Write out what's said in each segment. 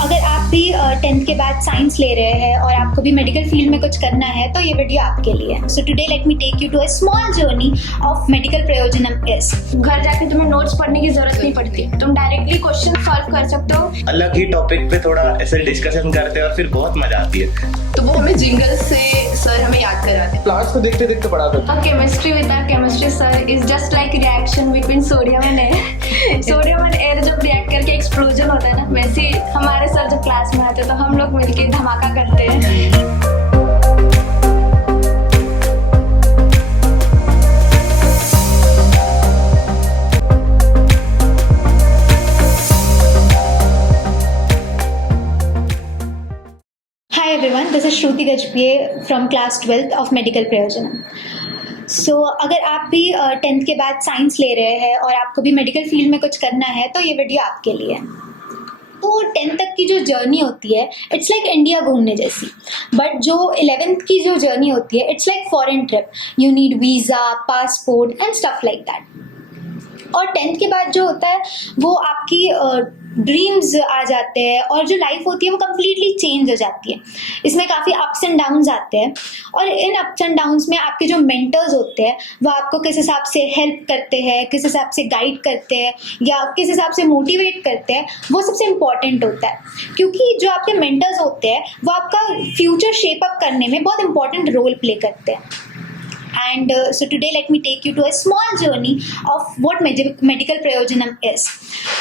अगर आप भी 10th के बाद साइंस ले रहे हैं और आपको भी मेडिकल फील्ड में कुछ करना है तो ये वीडियो आपके लिए है। So today let me take you to a small journey of medical प्रयोजनम इज। घर जाके तुम्हें नोट्स पढ़ने की जरूरत नहीं पड़ती, तुम डायरेक्टली क्वेश्चन सॉल्व कर सकते हो। अलग ही टॉपिक पे थोड़ा ऐसे डिस्कशन करते हैं और फिर बहुत मजा आती है। तो वो हमें जिंगल से सर हमें याद कराते हैं। प्लांट्स को देखते देखते पढ़ा देते हैं। Chemistry with our chemistry sir is just like reaction between sodium and air. Sodium and air जब रिएक्ट करके एक्सप्लोजन होता है ना, वैसे हमारे सर जब क्लास में आते हैं तो हम लोग मिलके धमाका करते हैं। Hi everyone, this is Shruti Gajpie from class 12th of Medical Prayojanam. So अगर आप भी 10th के बाद साइंस ले रहे हैं और आपको भी मेडिकल फील्ड में कुछ करना है तो ये वीडियो आपके लिए है। तो 10th तक की जो जर्नी होती है इट्स लाइक इंडिया घूमने जैसी, बट जो 11th की जो जर्नी होती है it's like foreign trip. You need visa, passport and stuff like that. और 10th के बाद जो होता है वो आपकी ड्रीम्स आ जाते हैं और जो लाइफ होती है वो कम्प्लीटली चेंज हो जाती है। इसमें काफ़ी अप्स एंड डाउन्स आते हैं और इन अप्स एंड डाउन्स में आपके जो मेंटर्स होते हैं वो आपको किस हिसाब से हेल्प करते हैं, किस हिसाब से गाइड करते हैं या किस हिसाब से मोटिवेट करते हैं, वो सबसे इम्पॉर्टेंट होता है। क्योंकि जो आपके मेंटर्स होते हैं वो आपका फ्यूचर शेप अप करने में बहुत इंपॉर्टेंट रोल प्ले करते हैं। And so today let me take you to a small journey of what medical prayojanam is.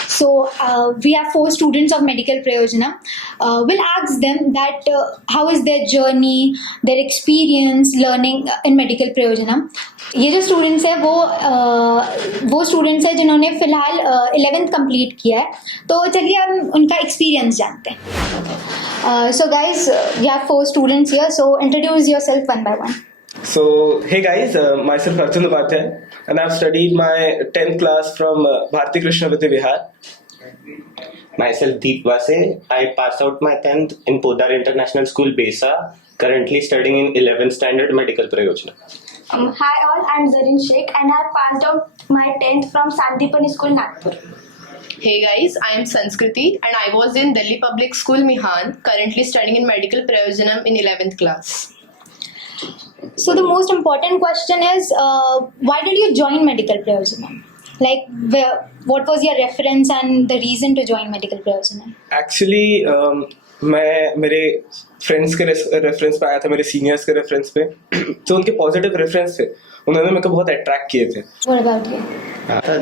So we have 4 students of medical prayojanam. We'll ask them that how is their journey, their experience learning in medical prayojanam. ये जो students हैं वो students हैं जिन्होंने फिलहाल 11th complete किया है। तो चलिए हम उनका एक्सपीरियंस जानते हैं। So guys, we have 4 students here. So introduce yourself one by one. So, hey guys, myself Arjun Upadhyay and I've studied my 10th class from Bharati Krishna Vidya Vihar. Myself Deep Vase. I passed out my 10th in Podar International School, Besa. Currently studying in 11th standard Medical Prayojanam. Hi all, I'm Zareen Sheikh and I passed out my 10th from Sandipani School, Nagpur. Hey guys, I am Sanskriti and I was in Delhi Public School, Mihan, currently studying in Medical Prayojanam in 11th class. So the most important question is, why did you join Medical Prayojanam? Like, what was your reference and the reason to join Medical Prayojanam? Actually, मैं मेरे friends के reference पे आया था, मेरे seniors के reference पे। तो उनके पॉजिटिव रेफरेंस थे, उन्होंने मेरे को बहुत अट्रैक्ट किए थे। What about you?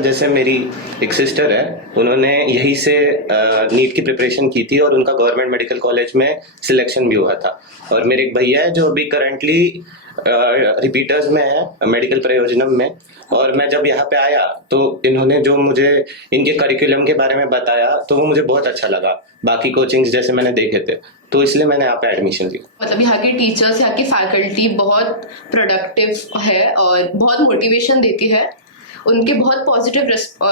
जैसे मेरी एक सिस्टर है, उन्होंने यहीं से नीट की प्रिपरेशन की थी और उनका गवर्नमेंट मेडिकल कॉलेज में सिलेक्शन भी हुआ था। और मेरे एक भैया है जो अभी करंटली रिपीटर्स में है मेडिकल प्रयोजनम में। और मैं जब यहाँ पे आया तो इन्होंने जो मुझे इनके करिकुलम के बारे में बताया तो वो मुझे बहुत अच्छा लगा, बाकी कोचिंग्स जैसे मैंने देखे थे, तो इसलिए मैंने यहाँ पे एडमिशन लिया। मतलब यहाँ के टीचर्स, यहाँ की फैकल्टी बहुत प्रोडक्टिव है और बहुत मोटिवेशन देती है। उनके बहुत पॉजिटिव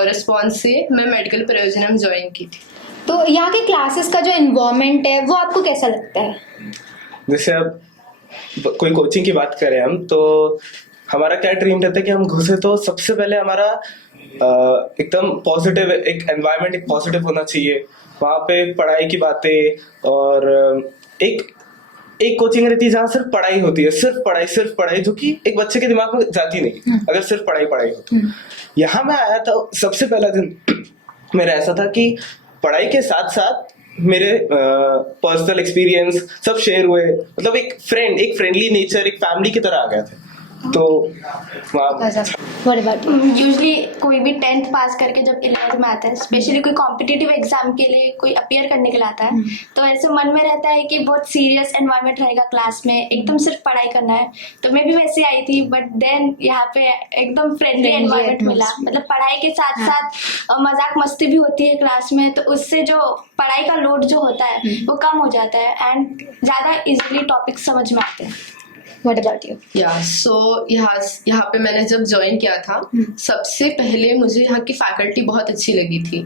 रिस्पॉन्स से मैं मेडिकल प्रयोजनम ज्वाइन की थी। तो यहाँ के क्लासेस का जो एनवायरनमेंट है वो आपको कैसा लगता है? जैसे अब कोई कोचिंग की बात करें हम, तो हमारा क्या ड्रीम रहता है कि हम घुसे तो सबसे पहले हमारा एकदम पॉजिटिव एक एनवायरनमेंट, एक पॉजिटिव होना चाहिए। वहाँ पे पढ़ाई की बातें और एक कोचिंग रहती है जहाँ सिर्फ पढ़ाई होती है, सिर्फ पढ़ाई, जो कि एक बच्चे के दिमाग में जाती नहीं अगर सिर्फ पढ़ाई होती। यहाँ मैं आया था, सबसे पहला दिन मेरा ऐसा था कि पढ़ाई के साथ साथ मेरे पर्सनल एक्सपीरियंस सब शेयर हुए। मतलब एक फ्रेंडली नेचर, एक फैमिली की तरह आ गया था। तो यूजली कोई भी 10th पास करके जब 11th में आता है, स्पेशली कोई कॉम्पिटिटिव एग्जाम के लिए कोई अपीयर करने के लिए आता है, तो ऐसे मन में रहता है कि बहुत सीरियस एनवायरनमेंट रहेगा क्लास में, एकदम सिर्फ पढ़ाई करना है। तो मैं भी वैसे आई थी, बट देन यहाँ पे एकदम फ्रेंडली एनवायरनमेंट मिला। मतलब पढ़ाई के साथ साथ मजाक मस्ती भी होती है क्लास में, तो उससे जो पढ़ाई का लोड जो होता है वो कम हो जाता है एंड ज़्यादा इजीली टॉपिक समझ में आते हैं। What about you? सो यहाँ पे मैंने जब ज्वाइन किया था, सबसे पहले मुझे यहाँ की फैकल्टी बहुत अच्छी लगी थी.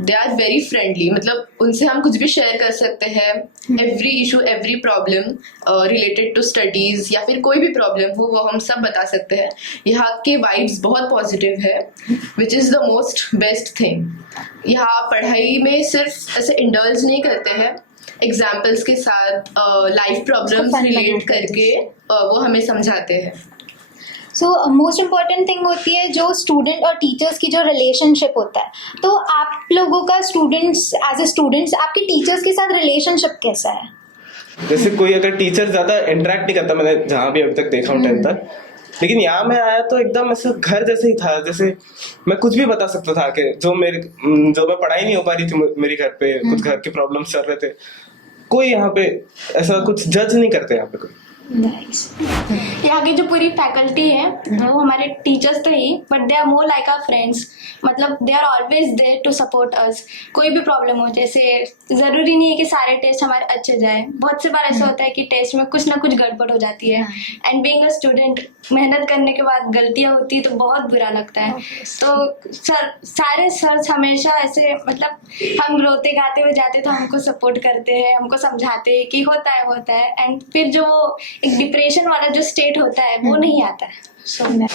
दे आर वेरी फ्रेंडली, मतलब उनसे हम कुछ भी शेयर कर सकते हैं. Every issue, every problem related to studies या फिर कोई भी प्रॉब्लम हो वो हम सब बता सकते हैं. यहाँ के वाइब्स बहुत पॉजिटिव है, which is the most best thing. यहाँ पढ़ाई में सिर्फ ऐसे इंडल्ज नहीं करते हैं, एग्जाम्पल्स के साथ लाइफ प्रॉब्लम्स रिलेट करके वो हमें समझाते हैं. सो मोस्ट इम्पॉर्टेंट थिंग होती है जो स्टूडेंट और टीचर्स की जो रिलेशनशिप होता है. तो आप लोगों का स्टूडेंट्स एज ए स्टूडेंट्स आपके टीचर्स के साथ रिलेशनशिप कैसा है? जैसे कोई अगर टीचर ज्यादा इंटरेक्ट नहीं करता, मैंने जहाँ भी अभी तक देखा हूँ 10th तक, लेकिन यहाँ मैं आया तो एकदम ऐसा घर जैसे ही था. जैसे मैं कुछ भी बता सकता था कि जो मैं पढ़ाई नहीं हो पा रही थी मेरी घर पे, कुछ घर के प्रॉब्लम्स चल रहे थे, कोई यहाँ पे ऐसा कुछ जज नहीं करते यहाँ पे कोई. Nice. यहाँ की जो पूरी फैकल्टी है वो हमारे टीचर्स तो ही, but they are more like our friends. मतलब they are always there to support us. कोई भी प्रॉब्लम हो, जैसे ज़रूरी नहीं है कि सारे टेस्ट हमारे अच्छे जाए. बहुत से बार ऐसा होता है कि टेस्ट में कुछ ना कुछ गड़बड़ हो जाती है. एंड बीइंग अ स्टूडेंट, मेहनत करने के बाद गलतियाँ होती है तो बहुत बुरा लगता है. तो सारे सर्स हमेशा ऐसे, मतलब हम रोते गाते हुए जाते तो हमको सपोर्ट करते हैं, हमको समझाते हैं कि होता है. एंड फिर जो एक डिप्रेशन वाला जो स्टेट होता है वो नहीं आता है.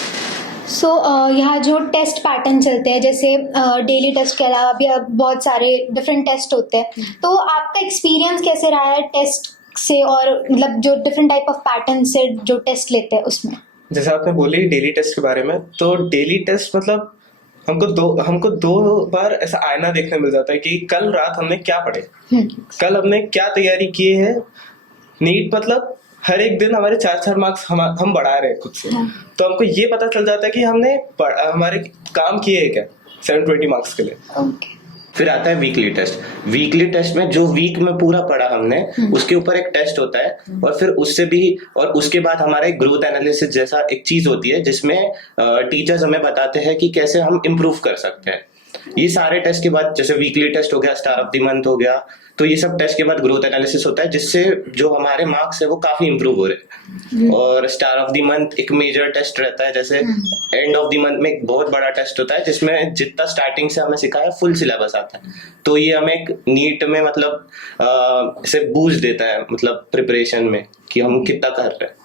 सो यहाँ जो टेस्ट पैटर्न चलते हैं, जैसे डेली टेस्ट के अलावा भी अब बहुत सारे डिफरेंट टेस्ट होते हैं, तो आपका एक्सपीरियंस कैसे रहा है टेस्ट से, और मतलब जो डिफरेंट टाइप ऑफ पैटर्न से जो टेस्ट लेते हैं उसमें? जैसे आपने बोली डेली टेस्ट के बारे में, तो डेली टेस्ट मतलब हमको दो बार ऐसा आईना देखने मिल जाता है कि कल रात हमने क्या पढ़े, कल हमने क्या तैयारी की है. नीट मतलब हर एक दिन हमारे 4-4 मार्क्स हम बढ़ा रहे हैं खुद से. तो हमको ये पता चल जाता है कि हमने हमारे काम किए हैं क्या 720 मार्क्स के लिए. फिर आता है वीकली टेस्ट. वीकली टेस्ट में जो वीक में पूरा पढ़ा हमने उसके ऊपर एक टेस्ट होता है, और फिर उससे भी, और उसके बाद हमारा एक ग्रोथ एनालिसिस जैसा एक चीज होती है जिसमें टीचर्स हमें बताते हैं कि कैसे हम इम्प्रूव कर सकते हैं. ये सारे टेस्ट के बाद, जैसे वीकली टेस्ट हो गया, स्टार ऑफ द मंथ हो गया, तो ये सब टेस्ट के बाद ग्रोथ एनालिसिस होता है जिससे जो हमारे मार्क्स है वो काफी इंप्रूव हो रहे हैं. और स्टार ऑफ द मंथ एक मेजर टेस्ट रहता है. जैसे एंड ऑफ द मंथ में एक बहुत बड़ा टेस्ट होता है जिसमें जितना स्टार्टिंग से हमें सिखाया फुल सिलेबस आता है. तो ये हमें एक नीट में मतलब इसे बूस्ट देता है, मतलब प्रिपरेशन में, कि हम कितना कर रहे हैं.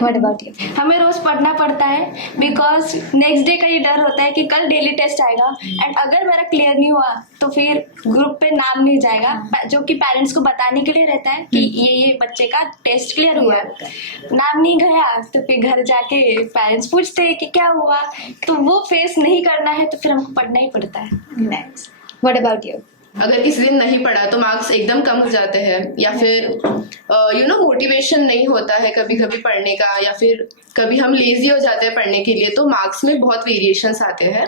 What about you? हमें रोज पढ़ना पड़ता है, बिकॉज नेक्स्ट डे का ये डर होता है कि कल डेली टेस्ट आएगा, एंड अगर मेरा क्लियर नहीं हुआ तो फिर ग्रुप पे नाम नहीं जाएगा, जो कि पेरेंट्स को बताने के लिए रहता है कि ये बच्चे का टेस्ट क्लियर हुआ है. नाम नहीं गया तो फिर घर जाके पेरेंट्स पूछते हैं कि क्या हुआ, तो वो फेस नहीं करना है तो फिर हमको पढ़ना ही पड़ता है. Nice. What about you? अगर किसी दिन नहीं पढ़ा तो मार्क्स एकदम कम हो जाते हैं, या फिर मोटिवेशन नहीं होता है कभी कभी पढ़ने का, या फिर कभी हम लेजी हो जाते हैं पढ़ने के लिए, तो मार्क्स में बहुत वेरिएशंस आते हैं.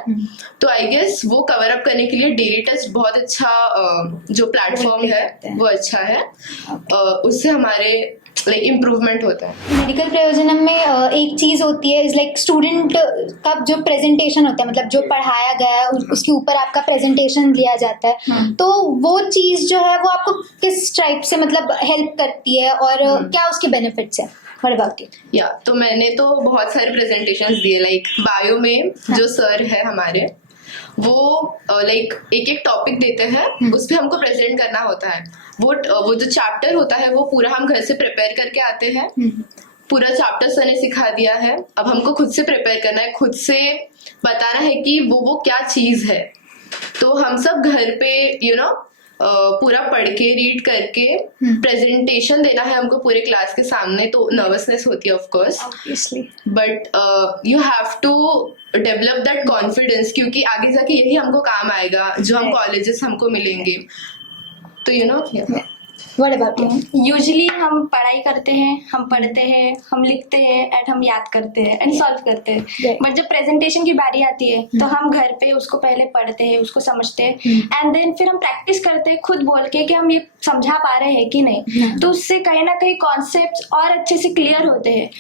तो आई गेस वो कवर अप करने के लिए डेली टेस्ट बहुत अच्छा जो प्लेटफॉर्म है वो अच्छा है. उससे हमारे लाइक इम्प्रूवमेंट होता है. मेडिकल प्रयोजनम में एक चीज़ होती है, इज लाइक स्टूडेंट का जो प्रेजेंटेशन होता है, मतलब जो पढ़ाया गया है उसके ऊपर आपका प्रेजेंटेशन लिया जाता है. तो वो चीज़ जो है वो आपको किस टाइप से मतलब हेल्प करती है, और क्या उसके बेनिफिट्स हैं? What about you? या तो मैंने तो बहुत सारे प्रेजेंटेशंस दिए. लाइक बायो में जो सर है हमारे, वो लाइक एक एक टॉपिक देते हैं, उस पर हमको प्रेजेंट करना होता है. वो जो चैप्टर होता है वो पूरा हम घर से प्रिपेयर करके आते हैं. पूरा चैप्टर सर ने सिखा दिया है, अब हमको खुद से प्रिपेयर करना है, खुद से बताना है कि वो क्या चीज़ है. तो हम सब घर पे पूरा पढ़ के रीड करके प्रेजेंटेशन देना है हमको पूरे क्लास के सामने. तो नर्वसनेस होती है of course, but you have to develop that confidence, क्योंकि आगे जाके यही हमको काम आएगा जो हम कॉलेजेस हमको मिलेंगे. तो What about you? यूजली हम पढ़ाई करते हैं, हम पढ़ते हैं, हम लिखते हैं, एंड हम याद करते हैं एंड सॉल्व करते हैं. बट जब प्रेजेंटेशन की बारी आती है तो हम घर पे उसको पहले पढ़ते हैं, उसको समझते हैं, एंड देन फिर हम प्रैक्टिस करते हैं खुद बोल के कि हम ये समझा पा रहे हैं कि नहीं. तो उससे कहीं ना कहीं कॉन्सेप्ट्स और अच्छे से क्लियर होते हैं.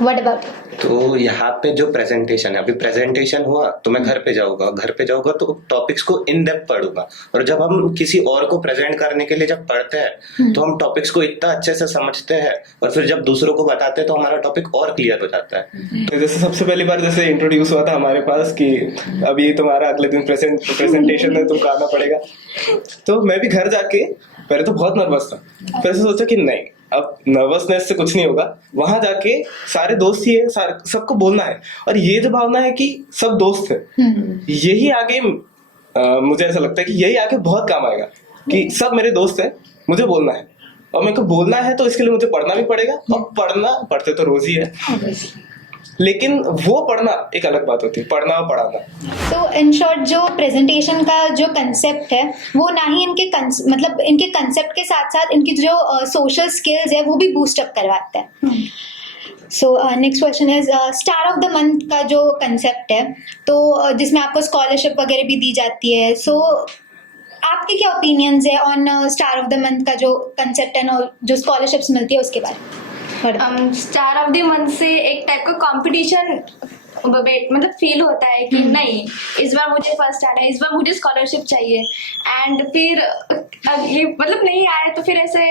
What about you? तो यहाँ पे जो प्रेजेंटेशन है, अभी प्रेजेंटेशन हुआ तो मैं घर पे जाऊंगा तो टॉपिक्स को इन डेप्थ पढ़ूंगा, और जब हम किसी और को प्रेजेंट करने के के लिए जब पढ़ते हैं तो हम टॉपिक्स को इतना अच्छे से समझते हैं और फिर जब दूसरों को बताते हैं तो हमारा टॉपिक और क्लियर हो जाता है। तो जैसे सबसे पहली बार जैसे इंट्रोड्यूस हुआ था हमारे पास कि अभी तुम्हारा अगले दिन प्रेजेंटेशन है, तुमको आना पड़ेगा, तो मैं भी घर जाके पहले तो बहुत नर्वस था, फिर से सोचा कि नहीं, अब नर्वसनेस से कुछ नहीं होगा, वहां जाके सारे दोस्त ही है, सबको बोलना है, और ये जो भावना है कि सब दोस्त है, यही आगे मुझे ऐसा लगता है कि यही आगे बहुत काम आएगा कि सब मेरे दोस्त हैं, मुझे बोलना है, और मेरे को बोलना है तो इसके लिए मुझे पढ़ना भी पड़ेगा, और पढ़ते तो रोज ही है, लेकिन वो पढ़ना एक अलग बात होती है, पढ़ना और पढ़ाना। तो इन शॉर्ट जो प्रेजेंटेशन का जो कंसेप्ट है वो ना ही मतलब इनके कंसेप्ट के साथ साथ इनकी जो सोशल स्किल्स है वो भी बूस्ट अप करवाता है। So next question is star of the month का जो कंसेप्ट है, तो जिसमें आपको स्कॉलरशिप वगैरह भी दी जाती है, सो आपके क्या ओपिनियंस है on star of the month का जो कंसेप्ट है और जो स्कॉलरशिप्स मिलती है उसके बारे में? स्टार ऑफ द मंथ से एक टाइप का कंपटीशन मतलब फील होता है कि नहीं, इस बार मुझे फर्स्ट आना है, इस बार मुझे स्कॉलरशिप चाहिए, एंड फिर मतलब नहीं आया तो फिर ऐसे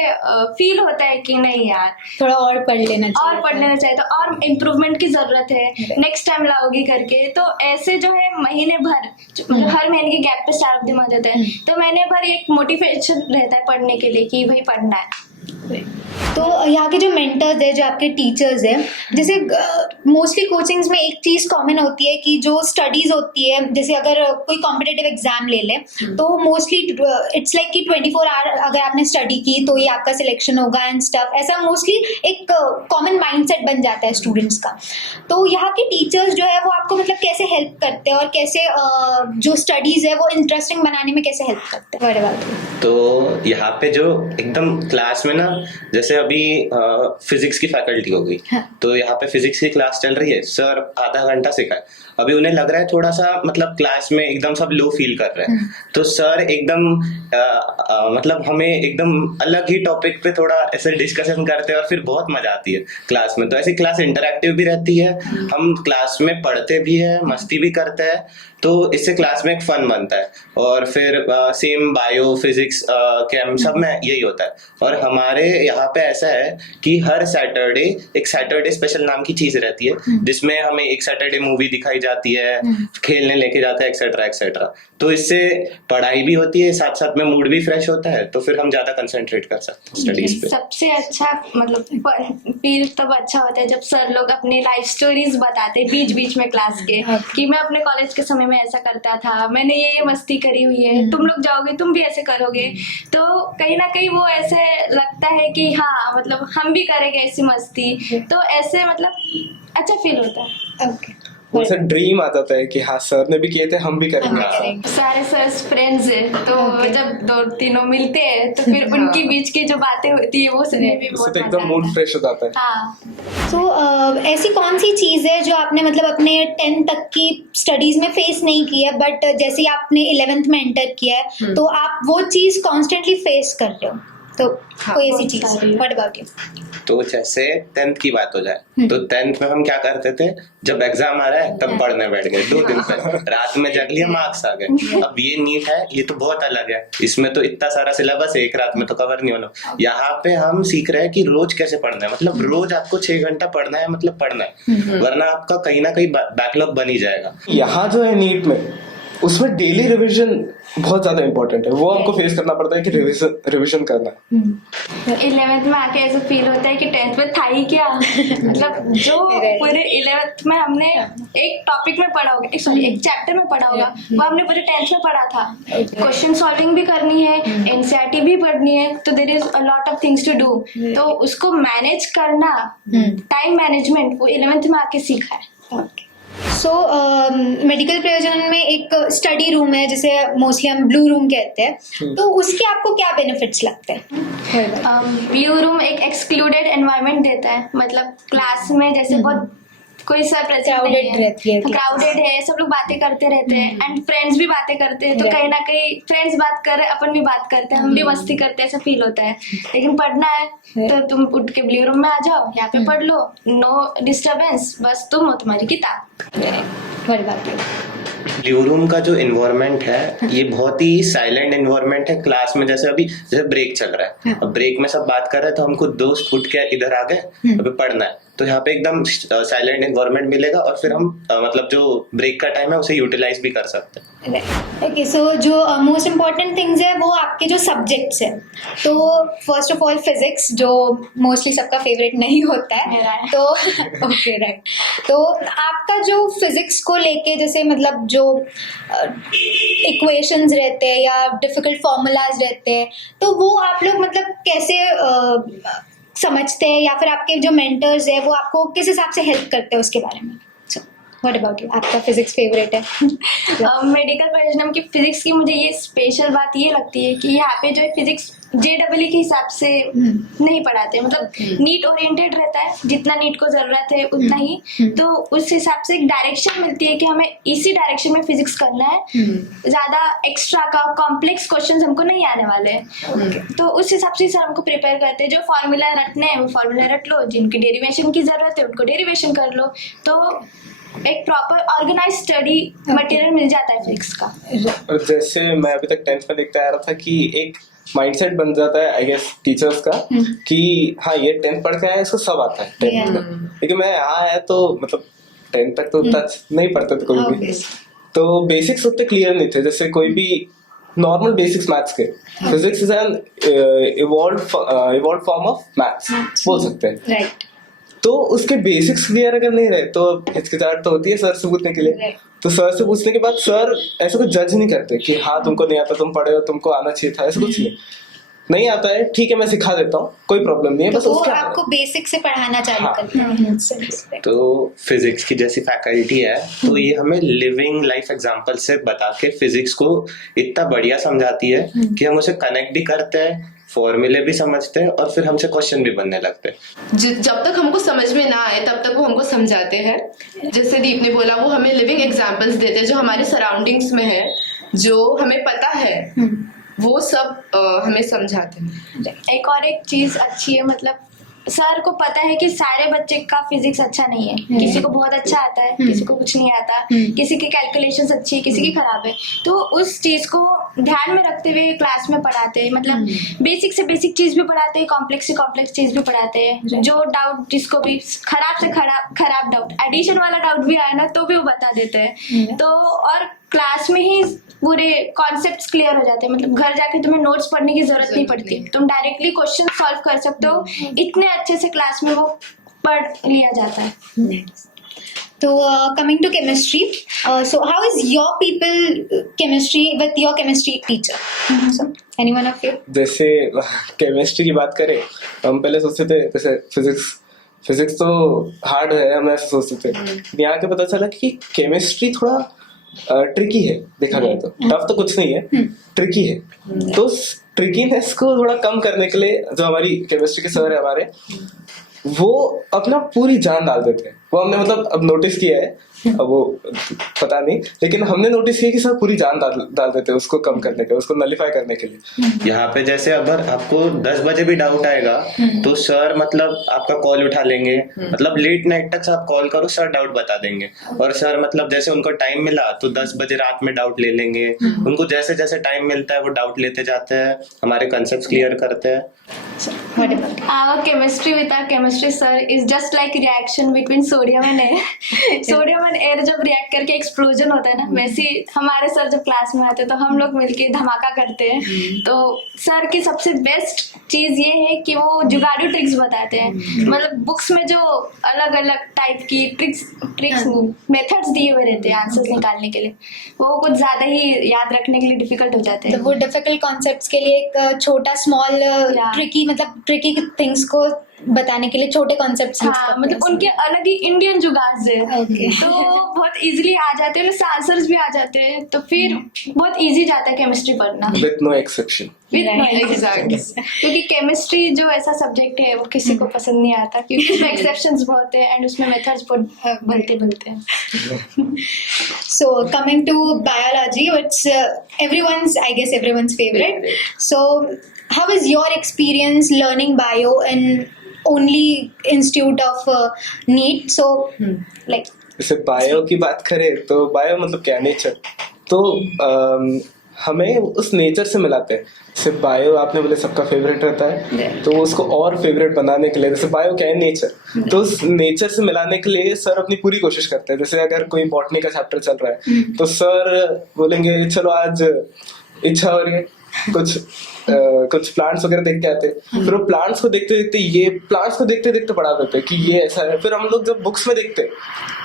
फील होता है कि नहीं यार थोड़ा और पढ़ लेना चाहिए तो और इम्प्रूवमेंट की जरूरत है, नेक्स्ट टाइम लाओगी करके। तो ऐसे जो है महीने भर मतलब हर महीने के गैप पे स्टार ऑफ द मंथ होता है, तो महीने भर एक मोटिवेशन रहता है पढ़ने के लिए कि भाई पढ़ना है। तो यहाँ के जो मेंटर्स है, जो आपके टीचर्स है, जैसे मोस्टली कोचिंग्स में एक चीज़ कॉमन होती है कि जो स्टडीज़ होती है, जैसे अगर कोई कॉम्पिटिटिव एग्जाम ले ले तो मोस्टली इट्स लाइक कि 24 आवर अगर आपने स्टडी की तो ये आपका सिलेक्शन होगा एंड स्टफ, ऐसा मोस्टली एक कॉमन माइंडसेट बन जाता है स्टूडेंट्स का। तो यहाँ के टीचर्स जो है वो आपको मतलब कैसे हेल्प करते हैं और कैसे जो स्टडीज़ है वो इंटरेस्टिंग बनाने में कैसे हेल्प करते हैं? तो यहाँ पे जो एकदम क्लास में ना, जैसे अभी फिजिक्स की फैकल्टी हो गई, तो यहाँ पे फिजिक्स की क्लास चल रही है, सर आधा घंटा सिखाए, अभी उन्हें लग रहा है थोड़ा सा मतलब क्लास में एकदम सब लो फील कर रहे हैं, तो सर एकदम मतलब हमें एकदम अलग ही टॉपिक पे थोड़ा ऐसे डिस्कशन करते हैं और फिर बहुत मजा आती है क्लास में। तो ऐसी क्लास इंटरैक्टिव भी रहती है, हम क्लास में पढ़ते भी है, मस्ती भी करते हैं, तो इससे क्लास में एक फन बनता है। और फिर सेम बायो फिजिक्स केम सब में यही होता है। और हमारे यहाँ पे ऐसा है कि हर सैटरडे एक सैटरडे स्पेशल नाम की चीज रहती है, जिसमें हमें एक सैटरडे मूवी दिखाई जाती है, खेलने लेके जाता है, एक्सेट्रा एक्सेट्रा। तो इससे पढ़ाई भी होती है, साथ साथ में मूड भी फ्रेश होता है, तो फिर हम ज्यादा कंसंट्रेट कर सकते हैं स्टडीज पे। सबसे अच्छा मतलब फील तब अच्छा होता है जब सर लोग अपनी लाइफ स्टोरीज बताते हैं बीच बीच में क्लास के, कि मैं अपने कॉलेज के समय में ऐसा करता था, मैंने ये मस्ती करी हुई है, तुम लोग जाओगे तुम भी ऐसे करोगे। तो कहीं ना कहीं वो ऐसे लगता है कि हाँ मतलब हम भी करेंगे ऐसी मस्ती, तो ऐसे मतलब अच्छा फील होता है। वैसे ड्रीम आता था कि हाँ सर ने भी किए थे, हम भी करेंगे। सारे सर फ्रेंड्स हैं, तो जब दो तीनों मिलते हैं तो फिर उनकी बीच की जो बातें होती है वो सुनने भी बहुत मजा आता है, एकदम मूड फ्रेश हो जाता है। हाँ। तो ऐसी कौन सी चीज़ है जो आपने मतलब अपने 10th तक की स्टडीज में फेस नहीं की है, बट जैसे ही आपने 11th में एंटर किया है तो आप वो चीज़ कॉन्स्टेंटली फेस कर रहे हो, तो कोई ऐसी चीज़? What about you? तो जैसे 10th की बात हो जाए तो 10th में हम क्या करते थे, जब एग्जाम आ रहा है तब पढ़ने बैठ गए, 2 दिन पहले रात में जग लिया, मार्क्स आ गए। अब ये नीट है, ये तो बहुत अलग है, इसमें तो इतना सारा सिलेबस है, एक रात में तो कवर नहीं होना। यहाँ पे हम सीख रहे हैं कि रोज कैसे पढ़ना है, मतलब रोज आपको 6 घंटा पढ़ना है, मतलब पढ़ना है, वरना आपका कहीं ना कहीं बैकलॉग बन ही जाएगा। यहाँ जो है नीट में, उसमें डेली रिवीजन बहुत ज्यादा इंपॉर्टेंट है, वो हमको फेस करना पड़ता है कि रिवीजन करना है। 11th में आके ऐसा फील होता है कि 10th में था ही क्या, मतलब जो पूरे 11th में हमने एक टॉपिक में पढ़ा होगा, सॉरी एक चैप्टर में पढ़ा होगा, वो हमने पूरे 10th में पढ़ा था। क्वेश्चन सॉल्विंग भी करनी है, एनसीईआरटी भी पढ़नी है, तो there is a lot of things to do. तो उसको मैनेज करना, टाइम मैनेजमेंट, वो 11th में आके सीखा है। सो मेडिकल प्रयोजन में एक स्टडी रूम है जिसे मोस्टली हम ब्लू रूम कहते हैं, तो उसके आपको क्या बेनिफिट्स लगते हैं? ब्लू रूम एक एक्सक्लूडेड एनवायरनमेंट देता है, मतलब क्लास में जैसे बहुत कोई सर प्रेजेंट नहीं है, क्राउडेड है, सब लोग बातें करते रहते हैं, एंड फ्रेंड्स भी बातें करते हैं, तो कहीं ना कहीं फ्रेंड्स बात कर रहे हैं, अपन भी बात करते हैं, हम भी मस्ती करते हैं, ऐसा फील होता है। लेकिन पढ़ना है तो तुम उठ के ब्लू रूम में आ जाओ, यहाँ पे पढ़ लो, नो डिस्टर्बेंस, बस तुम हो तुम्हारी किताब। बड़ी बात है। ब्लू रूम का जो इन्वायरमेंट है ये बहुत ही साइलेंट इन्वायरमेंट है। क्लास में जैसे ब्रेक चल रहा है, अब ब्रेक में सब बात कर रहे हैं तो हमको दोस्त उठ के इधर आ गए, अभी पढ़ना है, तो यहाँ पे एकदम साइलेंट इन्वायरमेंट मिलेगा और फिर हम मतलब जो ब्रेक का टाइम है उसे यूटिलाइज भी कर सकते हैं। ओके, सो जो मोस्ट इम्पॉर्टेंट थिंग्स है वो आपके जो सब्जेक्ट्स है, तो फर्स्ट ऑफ ऑल फिजिक्स जो मोस्टली सबका फेवरेट नहीं होता है, तो ओके राइट, तो आपका जो फिजिक्स को लेके जैसे मतलब जो इक्वेशंस रहते हैं या डिफिकल्ट फॉर्मूलाज रहते हैं, तो वो आप लोग मतलब कैसे समझते हैं, या फिर आपके जो मेंटर्स है वो आपको किस हिसाब से हेल्प करते हैं उसके बारे में? सो व्हाट अबाउट यू, आपका फिजिक्स फेवरेट है? मेडिकल प्रोफेशनल की फिजिक्स की मुझे ये स्पेशल बात ये लगती है कि यहाँ पे जो है फिजिक्स JEE के हिसाब से नहीं पढ़ाते, मतलब नीट ओरिएंटेड रहता है, जितना नीट को जरूरत है उतना ही, तो उस हिसाब से एक डायरेक्शन मिलती है कि हमें इसी डायरेक्शन में फिजिक्स करना है, ज्यादा एक्स्ट्रा का कॉम्प्लेक्स क्वेश्चंस हमको नहीं आने वाले हैं। तो उस हिसाब से सर हमको प्रिपेयर करते हैं, जो फॉर्मूला रटने हैं वो फॉर्मूला रट लो, जिनकी डेरिवेशन की जरूरत है उनको डेरिवेशन कर लो, तो एक प्रॉपर ऑर्गेनाइज स्टडी मटेरियल मिल जाता है फिजिक्स का। और जैसे मैं अभी तक 10th में देखता आ रहा था कि एक माइंडसेट बन जाता है आई गेस टीचर्स का कि हाँ ये 10th पढ़ के आया, इसको सब आता है 10th तक, लेकिन मैं यहाँ आया तो मतलब 10th तक तो टच नहीं पढ़ते थे कोई भी, तो बेसिक्स उतने क्लियर नहीं थे। जैसे कोई भी नॉर्मल बेसिक्स मैथ्स के, physics is an evolved form of maths बोल सकते हैं, राइट, तो उसके बेसिक्स क्लियर अगर नहीं रहे तो हिचकिचाहट तो होती है सर से पूछने के लिए। तो सर से पूछने के बाद सर ऐसा कुछ जज नहीं करते कि हाँ तुमको नहीं आता, तुम पढ़े हो, तुमको आना चाहिए था, ऐसा कुछ नहीं आता है, ठीक है मैं सिखा देता हूँ, कोई प्रॉब्लम नहीं है, बस तो उसके आपको बेसिक से पढ़ाना चालू हाँ। करते हैं। तो फिजिक्स की जैसी फैकल्टी है तो ये हमें लिविंग लाइफ एग्जांपल से बता के फिजिक्स को इतना बढ़िया समझाती है कि हम उसे कनेक्ट भी करते हैं, फॉर्मूले भी समझते हैं और फिर हमसे क्वेश्चन भी बनने लगते हैं। जब तक हमको समझ में ना आए तब तक वो हमको समझाते हैं। जैसे दीप ने बोला, वो हमें लिविंग एग्जांपल्स देते हैं जो हमारे सराउंडिंग्स में है, जो हमें पता है, वो सब हमें समझाते हैं। एक और एक चीज अच्छी है, मतलब सर को पता है कि सारे बच्चे का फिजिक्स अच्छा नहीं है, किसी को बहुत अच्छा आता है, किसी को कुछ नहीं आता, किसी की कैलकुलेशंस अच्छी है, किसी की खराब है, तो उस चीज को ध्यान में रखते हुए क्लास में पढ़ाते हैं, मतलब बेसिक से बेसिक चीज भी पढ़ाते हैं, कॉम्प्लेक्स से कॉम्प्लेक्स चीज भी पढ़ाते हैं, जो डाउट जिसको भी खराब से खराब डाउट, एडिशन वाला डाउट भी आया ना तो भी वो बता देते हैं। तो और क्लास में ही पूरे कॉन्सेप्ट्स क्लियर हो जाते हैं, मतलब घर जाके तुम्हें नोट्स पढ़ने की जरूरत नहीं पड़ती, तुम डायरेक्टली क्वेश्चन सॉल्व कर सकते हो, इतने अच्छे से क्लास में वो पढ़ लिया जाता है। तो coming to chemistry, so how is your people chemistry with your chemistry teacher? So anyone of you? जैसे केमिस्ट्री की बात करें, हम पहले सोचते थे जैसे फिजिक्स तो हार्ड है, हम ऐसे सोचते थे, यहाँ के पता चला कि केमिस्ट्री थोड़ा ट्रिकी है, देखा जाए तो टफ तो कुछ नहीं है, ट्रिकी है। तो ट्रिकीनेस को थोड़ा कम करने के लिए जो हमारी केमिस्ट्री के सर है हमारे, वो अपना पूरी जान डाल देते हैं। वो हमने मतलब अब नोटिस किया है, अब वो पता नहीं, लेकिन हमने नोटिस किया कि सर पूरी जान डाल देते हैं उसको कम करने के, उसको नलिफाई करने के लिए। यहाँ पे जैसे अगर आपको 10 बजे भी डाउट आएगा तो सर मतलब आपका कॉल उठा लेंगे, मतलब लेट नाइट तक आप कॉल करो सर डाउट बता देंगे। और सर मतलब जैसे उनको टाइम मिला तो 10 बजे रात में डाउट ले लेंगे, उनको जैसे जैसे टाइम मिलता है वो डाउट लेते जाते हैं, हमारे कंसेप्ट क्लियर करते हैं। Our chemistry with our chemistry sir is just like reaction between sodium and air. Sodium and air जब रिएक्ट करके एक्सप्लोजन होता है ना, वैसे हमारे सर जब क्लास में आते हैं तो हम लोग मिलके धमाका करते हैं। तो सर की सबसे बेस्ट चीज ये है कि वो जुगाड़ू ट्रिक्स बताते हैं, मतलब बुक्स में जो अलग अलग टाइप की ट्रिक्स मेथड्स दिए हुए रहते हैं आंसर्स निकालने के लिए, वो कुछ ज्यादा ही याद रखने के लिए डिफिकल्ट हो जाते हैं। तो वो डिफिकल्ट कॉन्सेप्ट्स के लिए एक छोटा स्मॉल ट्रिकी थिंग्स को बताने के लिए छोटे कॉन्सेप्ट्स यूज करते हैं। मतलब उनके अलग ही इंडियन जुगाड़ है, तो बहुत इजीली आ जाते हैं, आंसर्स भी आ जाते हैं, तो फिर बहुत इजी जाता है केमिस्ट्री पढ़ना विद नो एक्सेप्शन। एग्जैक्टली, क्योंकि केमिस्ट्री जो ऐसा सब्जेक्ट है वो किसी को पसंद नहीं आता, क्योंकि उसमें एक्सेप्शंस बहुत है एंड उसमें मेथड्स बहुत बनते हैं। So coming to biology, which everyone's favorite. So how is your experience learning bio in only institute of NEET? So like जैसे बायो की बात करें तो बायो मतलब क्या, नेचर। तो हमें उस नेचर से मिलाते हैं। जैसे बायो आपने बोले सबका फेवरेट रहता है, तो उसको और फेवरेट बनाने के लिए, जैसे बायो क्या है, नेचर, तो उस नेचर से मिलाने के लिए सर अपनी पूरी कोशिश करते हैं। जैसे अगर कोई बॉटनी का चैप्टर चल रहा है तो सर बोलेंगे चलो आज इच्छा हो रही है कुछ प्लांट्स वगैरह देख के आते हैं। फिर वो प्लांट्स को देखते देखते पढ़ा देते हैं कि ये ऐसा है। फिर हम लोग जब बुक्स में देखते हैं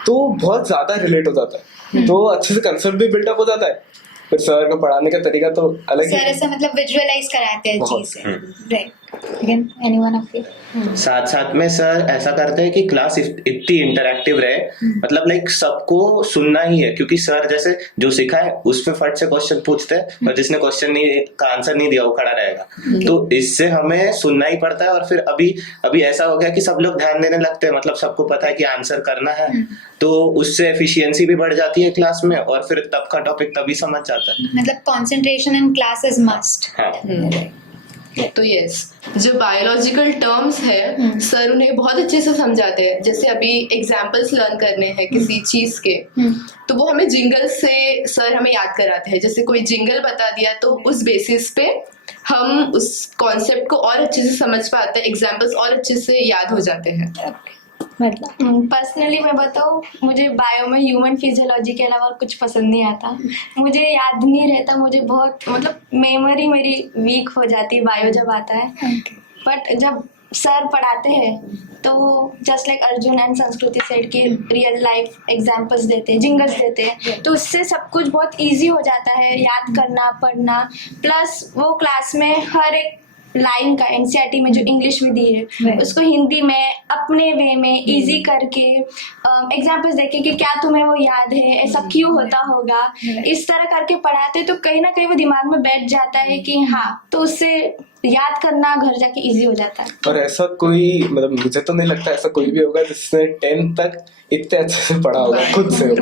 तो बहुत ज्यादा रिलेट हो जाता है, तो अच्छे से कंसेप्ट भी बिल्डअप हो जाता है। फिर सर का पढ़ाने का तरीका तो अलग ही सर ऐसा मतलब विजुअलाइज कराते हैं बहुत। चीजें, right. Again anyone of you? साथ साथ में सर ऐसा करते हैं कि क्लास इतनी इंटरैक्टिव रहे, मतलब लाइक सबको सुनना ही है, क्योंकि सर जैसे जो सिखाए उस पे फट से क्वेश्चन पूछते हैं और जिसने क्वेश्चन का आंसर नहीं दिया वो खड़ा रहेगा। तो इससे हमें सुनना ही पड़ता है। और फिर अभी ऐसा हो गया कि सब लोग ध्यान देने लगते हैं, मतलब सबको पता है कि आंसर करना है, तो उससे एफिशिएंसी भी बढ़ जाती है क्लास में और फिर तब का टॉपिक तभी समझ जाता है। मतलब concentration in class is must. हाँ। तो यस, जो बायोलॉजिकल टर्म्स है सर उन्हें बहुत अच्छे से समझाते हैं। जैसे अभी एग्जांपल्स लर्न करने हैं किसी चीज के, तो वो हमें जिंगल से सर हमें याद कराते हैं। जैसे कोई जिंगल बता दिया तो उस बेसिस पे हम उस कॉन्सेप्ट को और अच्छे से समझ पाते हैं, एग्जांपल्स और अच्छे से याद हो जाते हैं। मतलब पर्सनली मैं बताऊँ, मुझे बायो में ह्यूमन फिजियोलॉजी के अलावा कुछ पसंद नहीं आता। मुझे याद नहीं रहता, मुझे बहुत मतलब मेमोरी मेरी वीक हो जाती है बायो जब आता है। बट जब सर पढ़ाते हैं तो जस्ट लाइक अर्जुन एंड संस्कृति सेड के रियल लाइफ एग्जांपल्स देते हैं, जिंगल्स देते हैं, तो उससे सब कुछ बहुत इजी हो जाता है याद करना, पढ़ना। प्लस वो क्लास में हर एक लाइन का एनसीईआरटी में जो इंग्लिश में दी है उसको हिंदी में अपने वे में इजी करके एग्जांपल्स देके कि क्या तुम्हें वो याद है, ऐसा क्यों होता होगा, इस तरह करके पढ़ाते तो कहीं ना कहीं वो दिमाग में बैठ जाता है कि हाँ, तो उससे याद करना घर जाके इजी हो जाता है। और ऐसा कोई, मतलब मुझे तो नहीं लगता ऐसा कोई भी होगा जिसने 10th तक इतने अच्छे से पढ़ा होगा खुद से।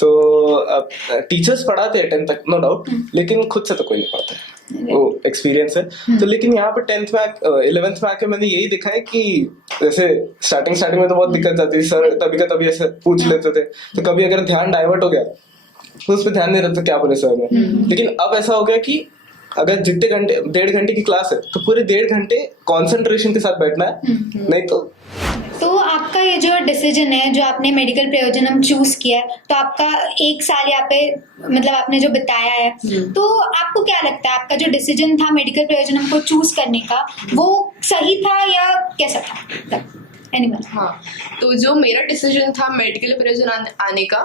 तो टीचर्स पढ़ाते हैं 10th तक नो डाउट, लेकिन खुद से तो कोई नहीं पढ़ता है, वो एक्सपीरियंस है। तो लेकिन यहाँ पे 10th में 11th में आके मैंने यही देखा है कि जैसे स्टार्टिंग में तो बहुत दिक्कत जाती थी, सर तभी का तभी ऐसे पूछ लेते थे, तो कभी अगर ध्यान डाइवर्ट हो गया तो उस पर ध्यान नहीं रहता क्या बोले सर ने। लेकिन अब ऐसा हो गया कि अगर जितने घंटे 1.5 घंटे की क्लास है तो पूरे 1.5 घंटे कॉन्सेंट्रेशन के साथ बैठना है, नहीं तो आपका ये जो डिसीजन है, जो आपने मेडिकल प्रयोजनम चूज किया है, तो आपका 1 साल यहाँ पे मतलब आपने जो बिताया है, तो आपको क्या लगता है आपका जो डिसीजन था मेडिकल प्रयोजनम को चूज करने का, वो सही था या कैसा था? एनीवन? हाँ, तो जो मेरा डिसीजन था मेडिकल प्रयोजन आने का,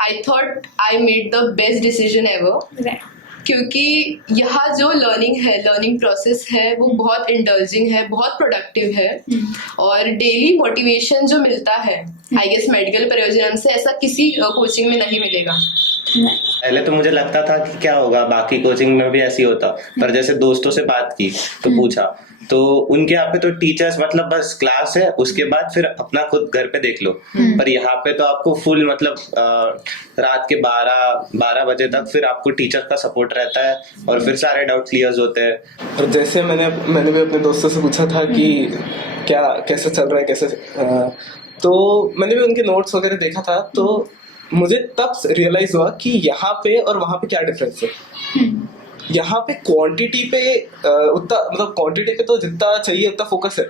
I thought I made the best decision ever. क्योंकि यहाँ जो लर्निंग प्रोसेस है वो बहुत इंडल्जिंग है, बहुत प्रोडक्टिव है, और डेली मोटिवेशन जो मिलता है आई गेस मेडिकल प्रयोजन से ऐसा किसी कोचिंग में नहीं मिलेगा। पहले तो मुझे लगता था कि क्या होगा, बाकी कोचिंग में भी ऐसी होता, पर जैसे दोस्तों से बात की तो पूछा, तो उनके यहाँ पे तो टीचर्स मतलब बस क्लास है, उसके बाद फिर अपना खुद घर पे देख लो। पर यहाँ पे तो आपको फुल मतलब रात के 12 बजे तक फिर आपको टीचर का सपोर्ट रहता है और फिर सारे डाउट क्लियर होते हैं। और जैसे मैंने भी अपने दोस्तों से पूछा था कि क्या कैसे चल रहा है, कैसे तो मैंने भी उनके नोट्स वगैरह देखा था, तो मुझे तब रियलाइज हुआ कि यहाँ पे और वहाँ पे क्या डिफरेंस है। यहाँ पे क्वांटिटी पे उतना मतलब क्वांटिटी पे तो जितना चाहिए उतना फोकस है,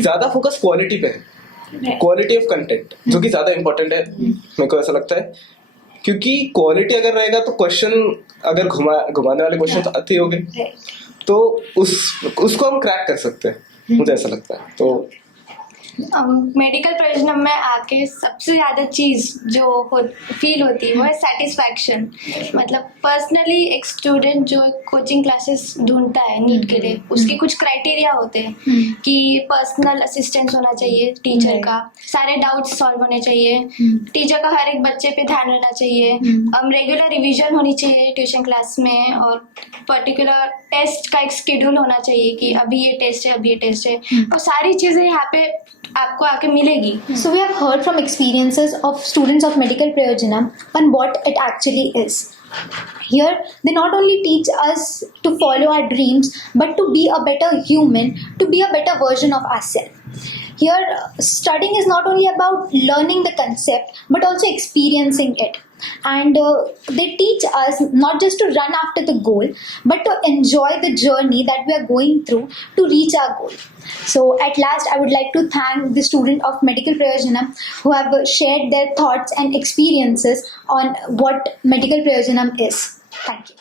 ज्यादा फोकस क्वालिटी पे है, क्वालिटी ऑफ कंटेंट, जो कि ज्यादा इंपॉर्टेंट है मेरे को ऐसा लगता है। क्योंकि क्वालिटी अगर रहेगा तो क्वेश्चन अगर घुमाने वाले क्वेश्चन तो आते ही होंगे, तो उसको हम क्रैक कर सकते हैं, मुझे ऐसा लगता है। तो मेडिकल प्रयोजनम में आके सबसे ज़्यादा चीज़ जो फील होती है वो है सेटिस्फैक्शन। मतलब पर्सनली एक स्टूडेंट जो कोचिंग क्लासेस ढूंढता है नीट के लिए, उसके कुछ क्राइटेरिया होते हैं कि पर्सनल असिस्टेंस होना चाहिए टीचर का, सारे डाउट्स सॉल्व होने चाहिए, टीचर का हर एक बच्चे पे ध्यान रहना चाहिए, रेगुलर रिविजन होनी चाहिए ट्यूशन क्लास में, और पर्टिकुलर टेस्ट का एक शेड्यूल होना चाहिए कि अभी ये टेस्ट है, अभी ये टेस्ट है, और सारी चीज़ें यहाँ पे आपको आके मिलेगी। So we have heard from experiences of students of medical prayojanam on what it actually is. Here, they not only teach us to follow our dreams, but to be a better human, to be a better version of ourselves. Here, studying is not only about learning the concept but also experiencing it. And they teach us not just to run after the goal but to enjoy the journey that we are going through to reach our goal. So at last, I would like to thank the student of Medical Prayojanam who have shared their thoughts and experiences on what Medical Prayojanam is. Thank you.